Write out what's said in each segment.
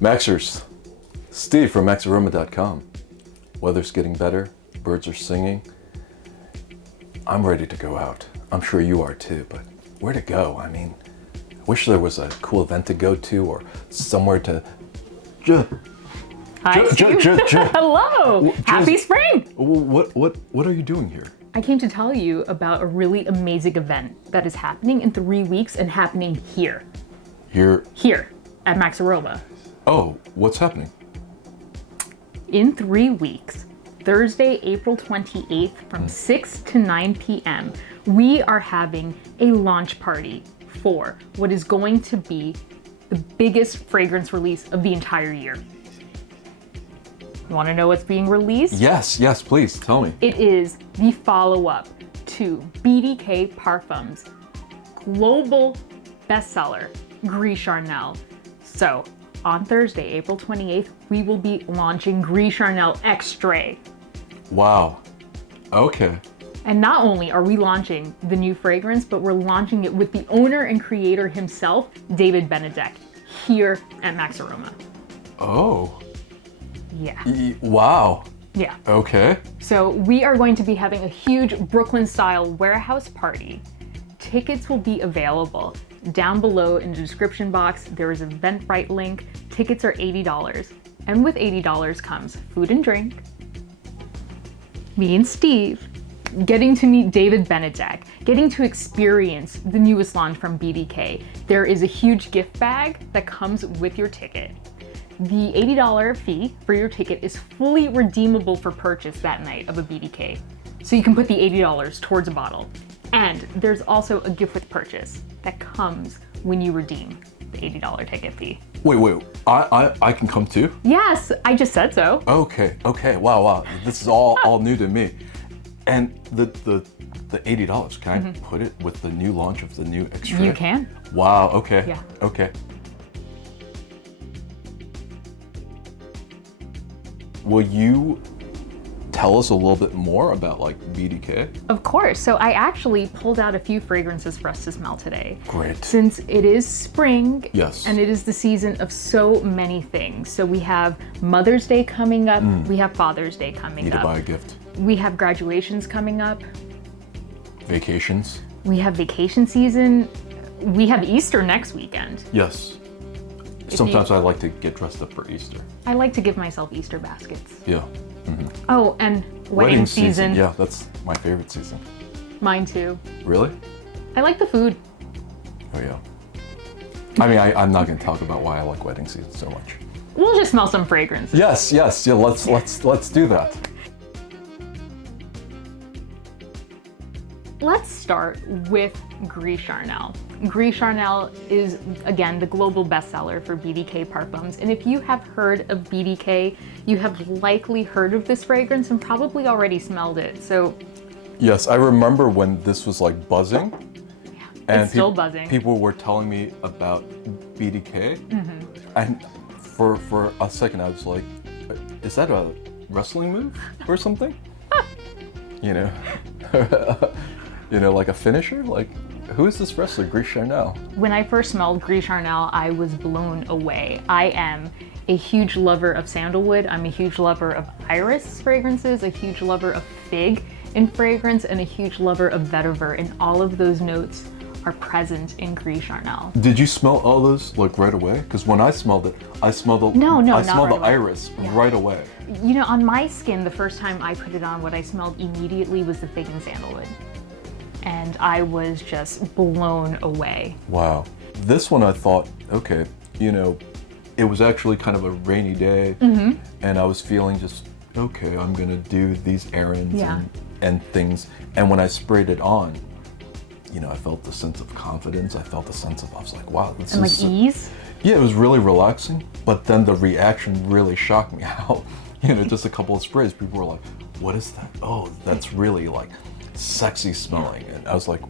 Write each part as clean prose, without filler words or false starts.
Maxers, Steve from maxaroma.com. Weather's getting better, birds are singing. I'm ready to go out. I'm sure you are too, but where to go? I mean, I wish there was a cool event to go to or somewhere to... Hi, Steve. Hello. Happy spring. What are you doing here? I came to tell you about a really amazing event that is happening in 3 weeks and happening here. Here at Max Aroma. Oh, what's happening? In 3 weeks, Thursday, April 28th from 6 to 9 p.m., we are having a launch party for what is going to be the biggest fragrance release of the entire year. You want to know what's being released? Yes, please, tell me. It is the follow-up to BDK Parfums' global bestseller, Gris Charnel. So, on Thursday, April 28th, we will be launching Gris Charnel Extrait. Wow. Okay. And not only are we launching the new fragrance, but we're launching it with the owner and creator himself, David Benedek, here at Max Aroma. Oh. Yeah. Wow. Yeah. Okay. So we are going to be having a huge Brooklyn-style warehouse party. Tickets will be available. Down below in the description box, there is an Eventbrite link. Tickets are $80. And with $80 comes food and drink, me and Steve, getting to meet David Benedek, getting to experience the newest launch from BDK. There is a huge gift bag that comes with your ticket. The $80 fee for your ticket is fully redeemable for purchase that night of a BDK. So you can put the $80 towards a bottle. And there's also a gift with purchase that comes when you redeem the $80 ticket fee. Wait, I can come too? Yes, I just said so. Okay, wow. This is all new to me. And the $80, can I put it with the new launch of the new Extrait? You can. Wow, okay. Yeah. Okay. Will you tell us a little bit more about like BDK? Of course. So I actually pulled out a few fragrances for us to smell today. Great. Since it is spring, yes, and it is the season of so many things. So we have Mother's Day coming up, we have Father's Day coming Need up. to buy a gift. We have graduations coming up. Vacations. We have vacation season. We have Easter next weekend. Yes. Sometimes I like to get dressed up for Easter. I like to give myself Easter baskets. Yeah. Oh, and wedding season. Yeah, that's my favorite season. Mine too. Really? I like the food. Oh yeah. I mean, I'm not going to talk about why I like wedding season so much. We'll just smell some fragrance. Yes. Yeah. Let's do that. Let's start with Gris Charnel. Gris Charnel is, again, the global bestseller for BDK Parfums. And if you have heard of BDK, you have likely heard of this fragrance and probably already smelled it. So, yes, I remember when this was like buzzing. Yeah, and it's still buzzing. People were telling me about BDK. And for a second, I was like, is that a wrestling move or something? You know, like a finisher? Like, who is this wrestler, Gris Charnel? When I first smelled Gris Charnel, I was blown away. I am a huge lover of sandalwood. I'm a huge lover of iris fragrances, a huge lover of fig in fragrance, and a huge lover of vetiver. And all of those notes are present in Gris Charnel. Did you smell all those like right away? Because when I smelled it, I smelled the iris right away. You know, on my skin, the first time I put it on, what I smelled immediately was the fig and sandalwood. And I was just blown away. Wow. This one I thought, okay, you know, it was actually kind of a rainy day, and I was feeling just, okay, I'm gonna do these errands and things. And when I sprayed it on, you know, I felt the sense of confidence. I felt the sense of, I was like, wow, this is... And like ease? Yeah, it was really relaxing, but then the reaction really shocked me out. You know, just a couple of sprays, people were like, what is that? Oh, that's really like sexy smelling. And I was like,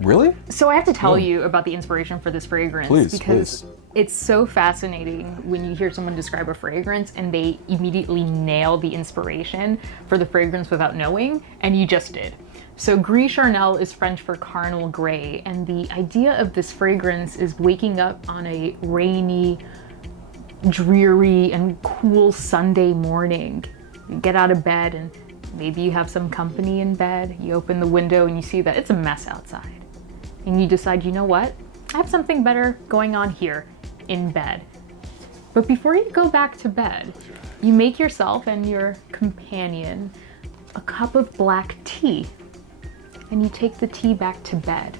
really? So I have to tell you about the inspiration for this fragrance because it's so fascinating when you hear someone describe a fragrance and they immediately nail the inspiration for the fragrance without knowing, and you just did. So Gris Charnel is French for carnal gray, and the idea of this fragrance is waking up on a rainy, dreary and cool Sunday morning. You get out of bed and maybe you have some company in bed. You open the window and you see that it's a mess outside. And you decide, you know what? I have something better going on here in bed. But before you go back to bed, you make yourself and your companion a cup of black tea. And you take the tea back to bed.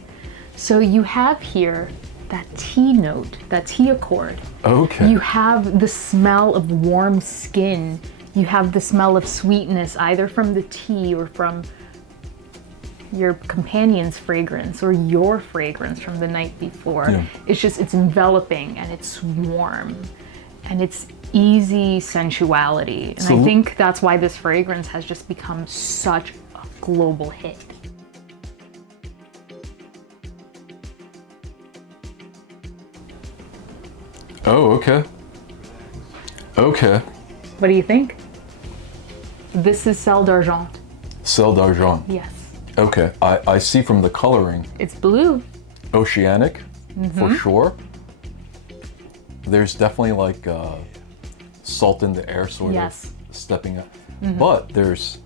So you have here that tea note, that tea accord. Okay. You have the smell of warm skin. You have the smell of sweetness, either from the tea or from your companion's fragrance or your fragrance from the night before. Yeah. It's enveloping and it's warm and it's easy sensuality. And I think that's why this fragrance has just become such a global hit. Oh, okay. Okay. What do you think? This is Sel D'Argenti. Sel D'Argenti. Yes. Okay, I see from the coloring, It's blue. oceanic, for sure. There's definitely like salt in the air sort Yes. of stepping up. But there's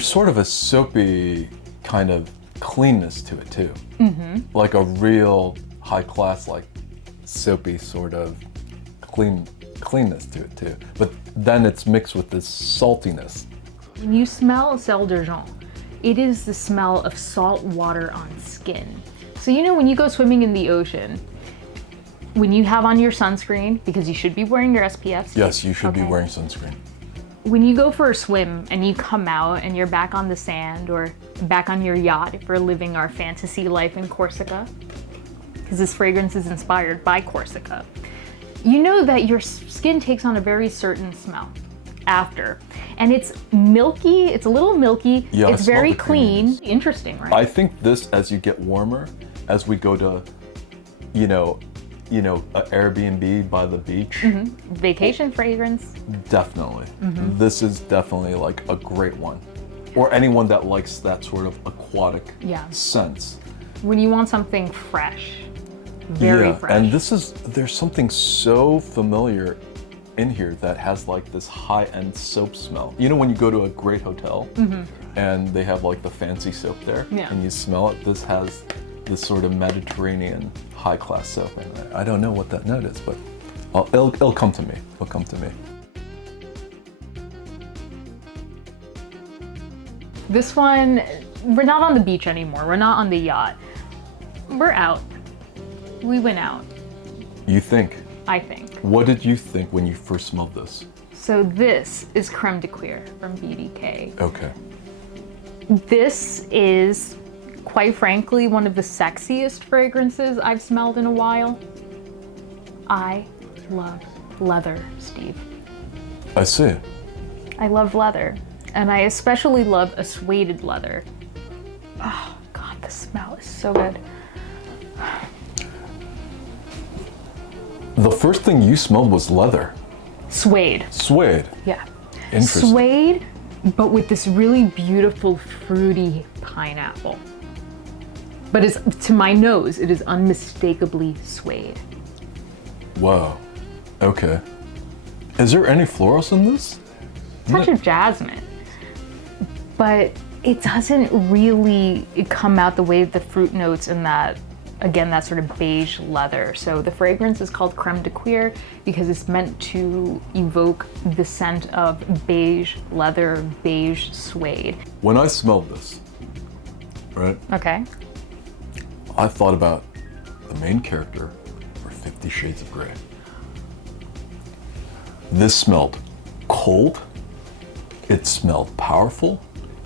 sort of a soapy kind of cleanness to it too. Like a real high class, like soapy sort of cleanness to it too. But then it's mixed with this saltiness. When you smell Sel D'Argenti, it is the smell of salt water on skin. So you know when you go swimming in the ocean, when you have on your sunscreen, because you should be wearing your SPF. Yes, you should be Okay. wearing sunscreen. When you go for a swim and you come out and you're back on the sand or back on your yacht if we're living our fantasy life in Corsica, because this fragrance is inspired by Corsica, you know that your skin takes on a very certain smell after. And it's milky, it's a little milky, Yeah, I it's smell very the clean. creaminess. Interesting, right? I think this, as you get warmer, as we go to, you know, a Airbnb by the beach, Vacation fragrance. definitely. This is definitely like a great one. Or anyone that likes that sort of aquatic Yeah. sense. When you want something fresh, very fresh. And there's something so familiar in here that has like this high-end soap smell. You know when you go to a great hotel and they have like the fancy soap there and you smell it, this has this sort of Mediterranean high-class soap in it. I don't know what that note is, but it'll come to me. It'll come to me. This one, we're not on the beach anymore. We're not on the yacht. We're out. We went out, You think? I think. What did you think when you first smelled this? So this is Creme de Cuir from BDK. Okay. This is, quite frankly, one of the sexiest fragrances I've smelled in a while. I love leather, Steve. I see. I love leather. And I especially love a suede leather. Oh, God, the smell is so good. The first thing you smelled was leather. Suede. Suede. Yeah. Interesting. Suede, but with this really beautiful fruity pineapple. But it's, to my nose, it is unmistakably suede. Whoa. Okay. Is there any florals in this? Touch of jasmine. But it doesn't really come out the way of the fruit notes in that, again, that sort of beige leather. So the fragrance is called Creme de Queir because it's meant to evoke the scent of beige leather, beige suede. When I smelled this, right, Okay. I thought about the main character for 50 Shades of Grey. This smelled cold, it smelled powerful,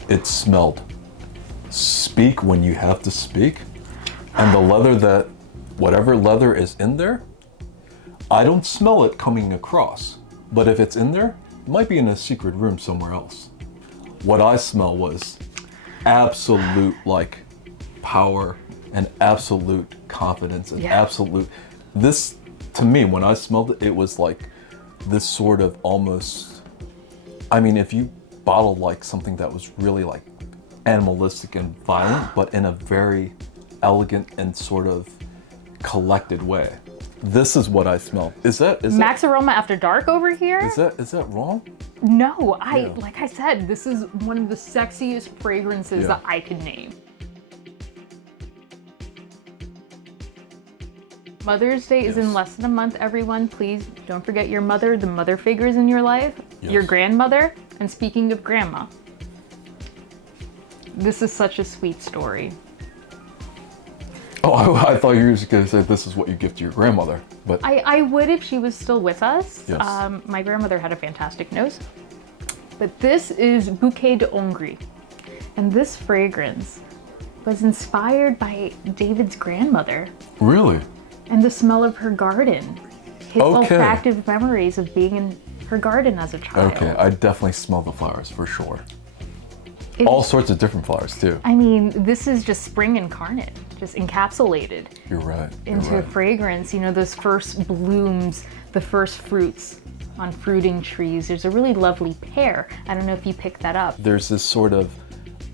it smelled speak when you have to speak, and the leather that, whatever leather is in there, I don't smell it coming across, but if it's in there, it might be in a secret room somewhere else. What I smell was absolute like power and absolute confidence and absolute, this, to me, when I smelled it, it was like this sort of almost, I mean, if you bottled like something that was really like animalistic and violent, but in a very elegant and sort of collected way. This is what I smell. Is Max Aroma After Dark over here? is that wrong? No, Yeah. like I said, this is one of the sexiest fragrances that I could name. Mother's Day is in less than a month, everyone. Please don't forget your mother, the mother figures in your life, your grandmother, and speaking of grandma, this is such a sweet story. Oh, I thought you were just going to say this is what you give to your grandmother, but I would if she was still with us. Yes. My grandmother had a fantastic nose. But this is Bouquet de Hongrie. And this fragrance was inspired by David's grandmother really? and the smell of her garden. His olfactive memories of being in her garden as a child. Okay, I definitely smell the flowers for sure. All sorts of different flowers too. I mean, this is just spring incarnate, just encapsulated. You're right. Into a fragrance, you know, those first blooms, the first fruits on fruiting trees. There's a really lovely pear. I don't know if you picked that up. There's this sort of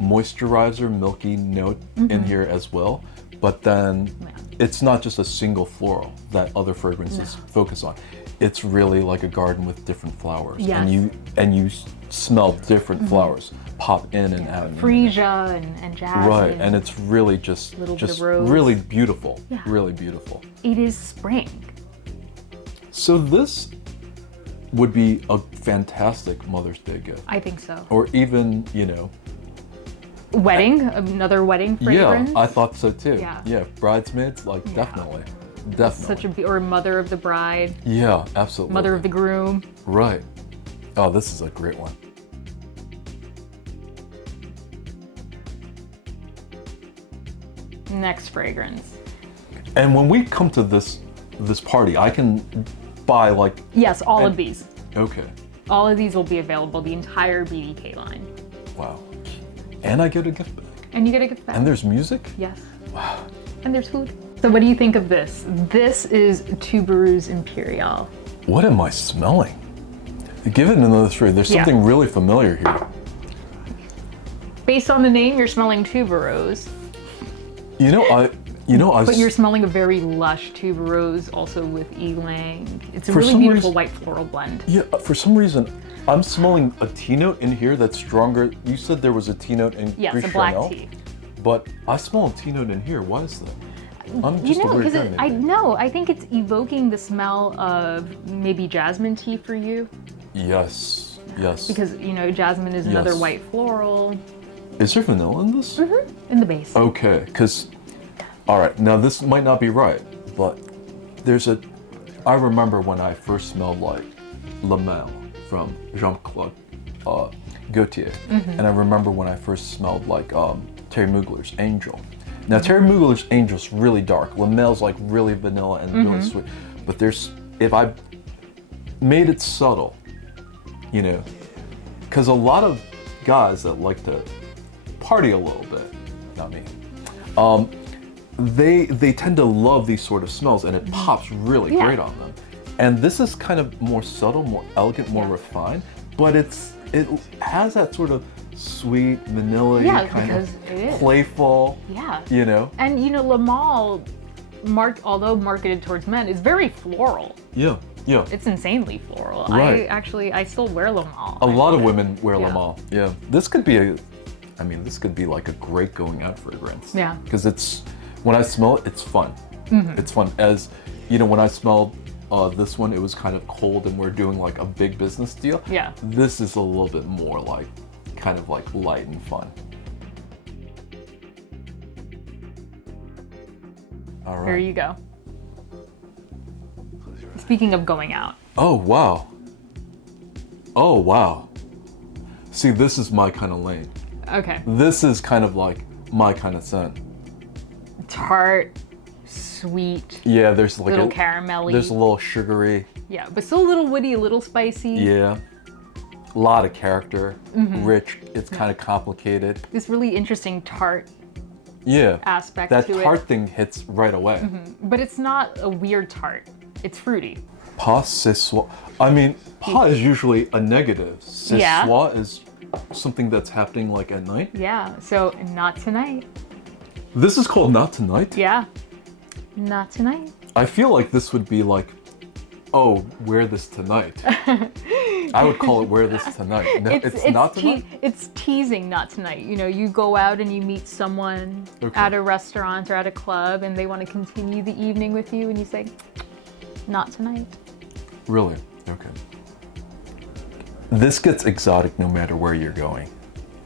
moisturizer, milky note in here as well, but then it's not just a single floral that other fragrances focus on. It's really like a garden with different flowers, and you smell different flowers pop in and out. Freesia and jasmine. Right, and it's really just really beautiful. Yeah. Really beautiful. It is spring. So this would be a fantastic Mother's Day gift. I think so. Or even, you know, wedding, another wedding fragrance. Yeah, I thought so too. Yeah, bridesmaids, like definitely. Such or mother of the bride. Yeah, absolutely. Mother of the groom. Right. Oh, this is a great one. Next fragrance. And when we come to this party, I can buy like... Yes, all of these. Okay. All of these will be available, the entire BDK line. Wow. And I get a gift bag. And you get a gift bag. And there's music? Yes. Wow. And there's food. So what do you think of this? This is Tuberous Imperial. What am I smelling? Give it another try. There's something really familiar here. Based on the name, you're smelling tuberose. But you're smelling a very lush tuberose, also with ylang. It's a really beautiful white floral blend. Yeah, for some reason, I'm smelling a tea note in here that's stronger. You said there was a tea note in Gris a black Charnel, tea. But I smell a tea note in here. Why is that? I'm just I think it's evoking the smell of maybe jasmine tea for you. Yes, yes. Because, you know, jasmine is another white floral. Is there vanilla in this? Mm-hmm. In the base. Okay, because, all right, now this might not be right, but I remember when I first smelled like La Mel from Jean-Claude Gaultier, and I remember when I first smelled like Thierry Mugler's Angel. Now, Thierry Mugler's Angel's really dark. La Mel's like really vanilla and really sweet. But if I made it subtle, you know, because a lot of guys that like to party a little bit, not me, they tend to love these sort of smells, and it pops really great on them. And this is kind of more subtle, more elegant, more refined, but it has that sort of sweet, vanilla, kind of playful, you know? And, you know, La Mel, although marketed towards men, is very floral. Yeah. It's insanely floral. Right. I still wear La Mel. A lot of women wear La Mel. Yeah. This could be like a great going out fragrance. Yeah. Because when I smell it, it's fun. It's fun. As, you know, when I smelled this one, it was kind of cold and we're doing like a big business deal. Yeah. This is a little bit more like, kind of like light and fun. All right. Here you go. Speaking of going out. Oh, wow. Oh, wow. See, this is my kind of lane. Okay. This is kind of like my kind of scent. Tart, sweet. Yeah, there's like little caramelly. There's a little sugary. Yeah, but still a little woody, a little spicy. Yeah. A lot of character, rich. It's kind of complicated. This really interesting tart aspect that to it. That tart thing hits right away. But it's not a weird tart. It's fruity. Pas Ce Soir. I mean, pas is usually a negative. Ce soir is something that's happening like at night. Yeah, so not tonight. This is called Not Tonight? Yeah, not tonight. I feel like this would be like, oh, wear this tonight. I would call it wear this tonight. No, it's not tonight? It's teasing not tonight. You know, you go out and you meet someone at a restaurant or at a club and they want to continue the evening with you and you say, not tonight. Really? Okay. This gets exotic no matter where you're going.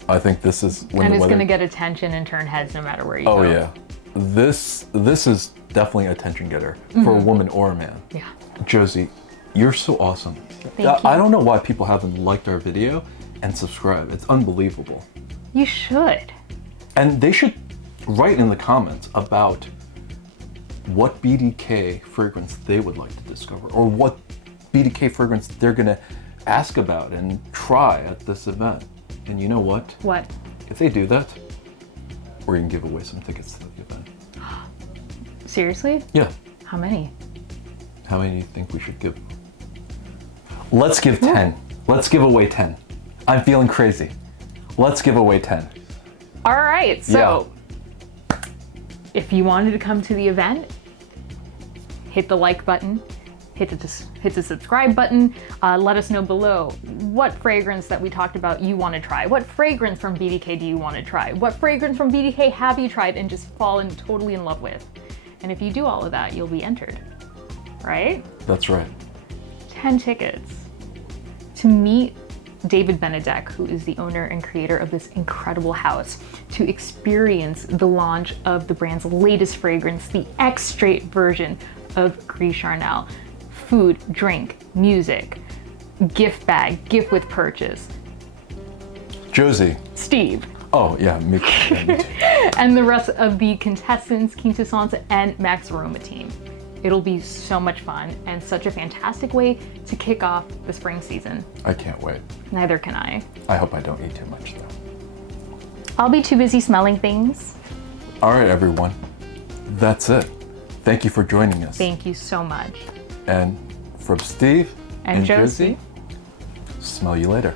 I think this is when and it's going to get attention and turn heads no matter where you go. Oh yeah. This is definitely an attention getter for a woman or a man. Yeah. Josie, you're so awesome. Thank you. I don't know why people haven't liked our video and subscribed. It's unbelievable. You should. And they should write in the comments about what BDK fragrance they would like to discover or what BDK fragrance they're gonna ask about and try at this event. And you know what? What? If they do that, we're gonna give away some tickets to the event. Seriously? Yeah. How many? How many do you think we should give? Let's give 10. Let's give away 10. I'm feeling crazy. Let's give away 10. All right, so if you wanted to come to the event, hit the like button, hit the subscribe button. Let us know below what fragrance that we talked about you want to try. What fragrance from BDK do you want to try? What fragrance from BDK have you tried and just fallen totally in love with? And if you do all of that, you'll be entered, right? That's right. 10 tickets to meet David Benedek, who is the owner and creator of this incredible house, to experience the launch of the brand's latest fragrance, the Extrait version of Gris Charnel. Food, drink, music, gift bag, gift with purchase. Josie. Steve. Oh, yeah, me too. Yeah, me too. And the rest of the contestants, Quintessence, and Max Aroma team. It'll be so much fun and such a fantastic way to kick off the spring season. I can't wait. Neither can I. I hope I don't eat too much, though. I'll be too busy smelling things. All right, everyone. That's it. Thank you for joining us. Thank you so much. And from Steve and Josie, smell you later.